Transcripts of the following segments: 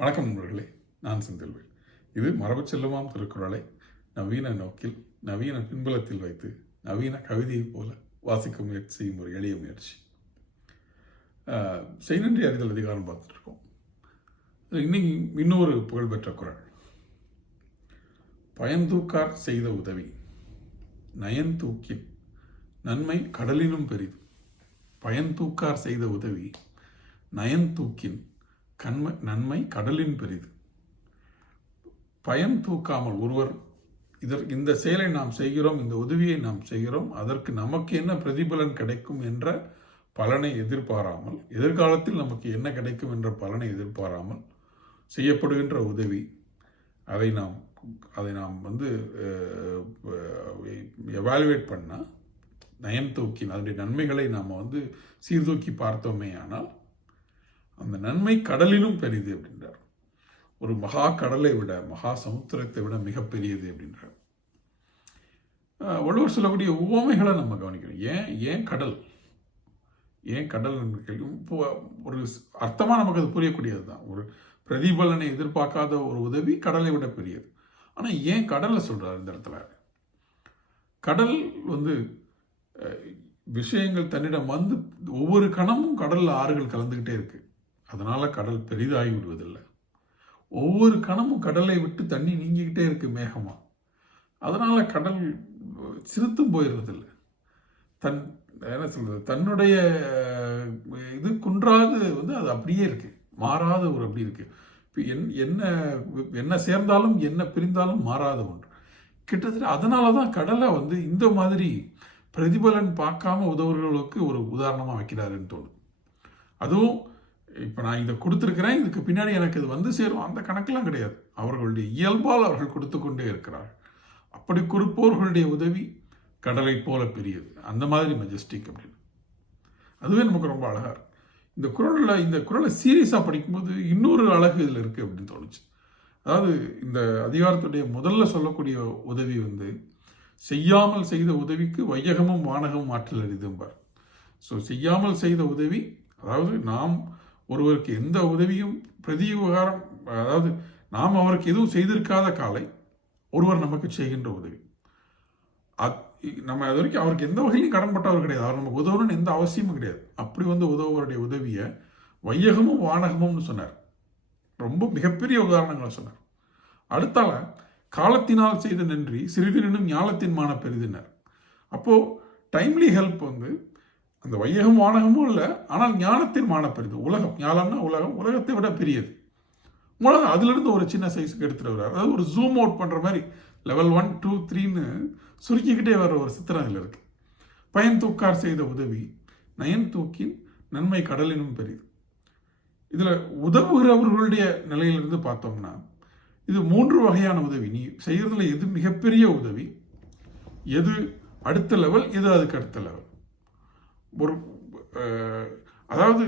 வணக்கம் நண்பர்களே நான் செந்தில்வேல். இது மரபு செல்லுமாம் திருக்குறளை நவீன நோக்கில் நவீன பின்புலத்தில் வைத்து நவீன கவிதையைப் போல வாசிக்க முயற்சி செய்யும் ஒரு எளிய முயற்சி. செய்நன்றி அறிதல் அதிகாரம் பார்த்துட்ருக்கோம். இன்னைக்கு இன்னொரு புகழ்பெற்ற குரல் பயன்தூக்கார் செய்த உதவி நயன்தூக்கின் நன்மை கடலினும் பெரிது. பயன்தூக்கார் செய்த உதவி நயன்தூக்கின் கண்மை நன்மை கடலின் பெரிது. பயன் தூக்காமல் ஒருவர் இதர் இந்த செயலை நாம் செய்கிறோம் இந்த உதவியை நாம் செய்கிறோம் அதற்கு நமக்கு என்ன பிரதிபலன் கிடைக்கும் என்ற பலனை எதிர்பாராமல் எதிர்காலத்தில் நமக்கு என்ன கிடைக்கும் என்ற பலனை எதிர்பாராமல் செய்யப்படுகின்ற உதவி. அதை நாம் அதை நாம் வந்து எவாலுவேட் பண்ணால் நயன் தூக்கின் அதனுடைய நன்மைகளை நாம் வந்து சீர்தூக்கி பார்த்தோமே ஆனால் அந்த நன்மை கடலிலும் பெரிது அப்படின்றார். ஒரு மகா கடலை விட மகா சமுத்திரத்தை விட மிகப்பெரியது அப்படின்றார். வள்ளுவர் சொல்லக்கூடிய உவமைகளை நம்ம கவனிக்கணும். ஏன் ஏன் கடல்? ஏன் கடல் என்று கேள்வி? இப்போ ஒரு அர்த்தமாக நமக்கு அது புரியக்கூடியது தான் ஒரு பிரதிபலனை எதிர்பார்க்காத ஒரு உதவி கடலை விட பெரியது. ஆனால் ஏன் கடலை சொல்கிறார் இந்த இடத்துல? கடல் வந்து விஷயங்கள் தன்னிடம் வந்து ஒவ்வொரு கணமும் கடலில் ஆறுகள் கலந்துக்கிட்டே இருக்குது அதனால் கடல் பெரிதாகி விடுவதில்லை. ஒவ்வொரு கணமும் கடலை விட்டு தண்ணி நீங்கிக்கிட்டே இருக்குது மேகமாக அதனால் கடல் சிறுத்தும் போயிடுறதில்லை. தன் என்ன சொல்கிறது தன்னுடைய இது குன்றாது வந்து அது அப்படியே இருக்குது மாறாத ஒரு அப்படி இருக்குது இப்போ என் என்ன என்ன சேர்ந்தாலும் என்ன பிரிந்தாலும் மாறாத ஒன்று. கிட்டத்தட்ட அதனால தான் கடலை வந்து இந்த மாதிரி பிரதிபலன் பார்க்காம உதவுறவர்களுக்கு ஒரு உதாரணமாக வைக்கிறாருன்னு தோணுது. அதுவும் இப்போ நான் இதை கொடுத்துருக்கிறேன் இதுக்கு பின்னாடி எனக்கு இது வந்து சேரும். அந்த கணக்கெல்லாம் கிடையாது. அவர்களுடைய இயல்பால் அவர்கள் கொடுத்து கொண்டே இருக்கிறார்கள். அப்படி குறிப்போர்களுடைய உதவி கடலை போல பெரியது. அந்த மாதிரி மெஜஸ்டிக் அப்படின்னு. அதுவே நமக்கு ரொம்ப அழகாக இருக்கு இந்த குரலில் இந்த குரலை சீரியஸாக படிக்கும்போது இன்னொரு அழகு இதில் இருக்குது அப்படின்னு தோணுச்சு. அதாவது இந்த அதிகாரத்துடைய முதல்ல சொல்லக்கூடிய உதவி வந்து செய்யாமல் செய்த உதவிக்கு வையகமும் வானகமும் ஆற்றல் அறிதும்பார் ஸோ செய்யாமல் செய்த உதவி அதாவது நாம் ஒருவருக்கு எந்த உதவியும் பிரதி உபகாரம் அதாவது நாம் அவருக்கு எதுவும் செய்திருக்காத காலை ஒருவர் நமக்கு செய்கின்ற உதவி. அத் நம்ம அது வரைக்கும் அவருக்கு எந்த வகையிலும் கடன்பட்டவர் கிடையாது. அவர் நமக்கு உதவணும்னு எந்த அவசியமும் கிடையாது. அப்படி வந்து உதவுவருடைய உதவியை வையகமும் வானகமும்னு சொன்னார். ரொம்ப மிகப்பெரிய உதாரணங்களை சொன்னார். அடுத்தால காலத்தினால் செய்த நன்றி சிறிதினும் ஞாலத்தின் மான பெரிதினர் அப்போது டைம்லி ஹெல்ப் வந்து அந்த வையகம் வானகமும் இல்லை ஆனால் ஞானத்தின் மானப்பெரிது. உலகம் ஞானம்னா உலகம் உலகத்தை விட பெரியது. உலகம் அதிலிருந்து ஒரு சின்ன சைஸுக்கு எடுத்துகிட்டு வர்றாரு அதாவது ஒரு ஜூம் அவுட் பண்ணுற மாதிரி லெவல் ஒன் டூ த்ரீன்னு சுருக்கிக்கிட்டே வர்ற ஒரு சித்திரம் அதில் இருக்குது பயன் தூக்கார் செய்த உதவி நயன் தூக்கின் நன்மை கடலினும் பெரியது இதில் உதவுகிறவர்களுடைய நிலையிலிருந்து பார்த்தோம்னா இது மூன்று வகையான உதவி. நீ செய்கிறதுல எது மிகப்பெரிய உதவி? எது அடுத்த லெவல் எது அதுக்கு அடுத்த லெவல் ஒரு அதாவது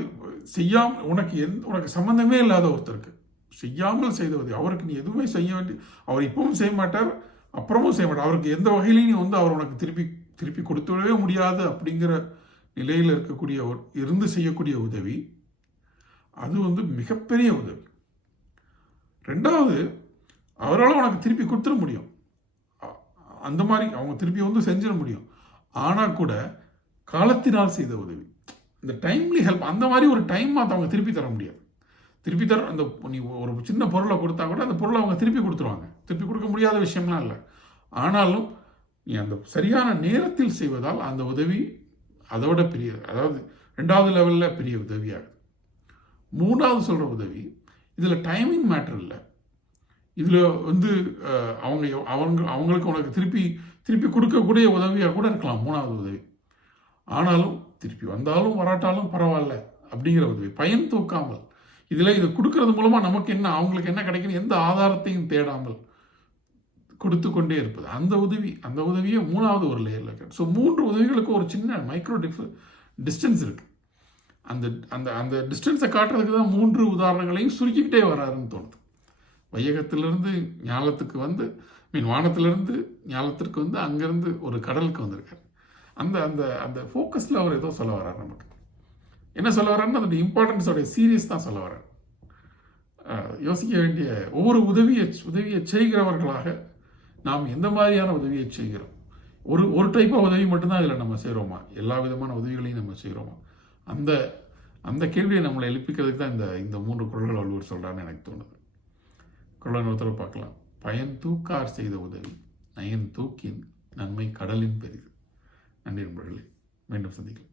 செய்யாம உனக்கு எந்த உனக்கு சம்மந்தமே இல்லாத ஒருத்தருக்கு. செய்யாமல் செய்த உதவி அவருக்கு நீ எதுவுமே செய்ய வேண்டிய அவர் இப்பவும் செய்ய மாட்டார் அப்புறமும் செய்ய மாட்டார். அவருக்கு எந்த வகையிலையும் நீ வந்து அவர் உனக்கு திருப்பி திருப்பி கொடுத்து விடவே முடியாது அப்படிங்கிற நிலையில் இருக்கக்கூடிய ஒரு இருந்து செய்யக்கூடிய உதவி அது வந்து மிகப்பெரிய உதவி. ரெண்டாவது அவரால் உனக்கு திருப்பி கொடுத்துட முடியும். அந்த மாதிரி அவங்க திருப்பி வந்து செஞ்சிட முடியும். ஆனால் கூட காலத்தினால் செய்த உதவி. இந்த டைம்லி ஹெல்ப் அந்த மாதிரி ஒரு டைம் அவங்க திருப்பி தர முடியாது. திருப்பி தர அந்த நீ ஒரு சின்ன பொருளை கொடுத்தா கூட அந்த பொருளை அவங்க திருப்பி கொடுத்துருவாங்க. திருப்பி கொடுக்க முடியாத விஷயம்லாம் இல்லை. ஆனாலும் நீ அந்த சரியான நேரத்தில் செய்வதால் அந்த உதவி அதோட பெரிய அதாவது ரெண்டாவது லெவலில் பெரிய உதவியாகுது. மூணாவது சொல்கிற உதவி இதில் டைமிங் மேட்ரு இல்லை. இதில் வந்து அவங்க அவங்க அவங்களுக்கு உனக்கு திருப்பி திருப்பி கொடுக்கக்கூடிய உதவியாக கூட இருக்கலாம் மூணாவது உதவி. ஆனாலும் திருப்பி வந்தாலும் வராட்டாலும் பரவாயில்ல அப்படிங்கிற உதவி பயன் தூக்காமல். இதில் இது கொடுக்கறது மூலமாக நமக்கு என்ன அவங்களுக்கு என்ன கிடைக்குன்னு எந்த ஆதாரத்தையும் தேடாமல் கொடுத்து கொண்டே இருப்பது. அந்த உதவி அந்த உதவியே மூணாவது ஒரு லேயரில் இருக்கு. ஸோ மூன்று உதவிகளுக்கு ஒரு சின்ன மைக்ரோ டிஃப் டிஸ்டன்ஸ் இருக்குது அந்த அந்த அந்த டிஸ்டன்ஸை காட்டுறதுக்கு தான் மூன்று உதாரணங்களையும் சுருக்கிக்கிட்டே வராருன்னு தோணுது. வையகத்திலிருந்து ஞாலத்துக்கு வந்து மீன் வானத்திலிருந்து ஞாலத்திற்கு வந்து அங்கேருந்து ஒரு கடலுக்கு வந்திருக்காரு. அந்த அந்த அந்த ஃபோக்கஸில் அவர் ஏதோ சொல்ல வர்றார் நமக்கு. என்ன சொல்ல வர்றாருன்னா அந்த இம்பார்ட்டன்ஸோடைய சீரியஸ் தான் சொல்ல வர்றார். யோசிக்க வேண்டிய ஒவ்வொரு உதவியை உதவியை செய்கிறவர்களாக நாம் எந்த மாதிரியான உதவியை செய்கிறோம்? ஒரு ஒரு டைப்பாக உதவி மட்டும்தான் இதில் நம்ம செய்கிறோமா எல்லா விதமான உதவிகளையும் நம்ம செய்கிறோமா அந்த அந்த கேள்வியை நம்மளை எழுப்பிக்கிறதுக்கு தான் இந்த இந்த மூன்று குரல்கள் வள்ளுவர் சொல்கிறான்னு எனக்கு தோணுது. குரல் ஒருத்தர் பார்க்கலாம். பயன் தூக்கார் செய்த உதவி நயன் தூக்கின் நன்மை கடலின் பெரிது. நன்றி நண்பர்களே மீண்டும் சந்திக்கலாம்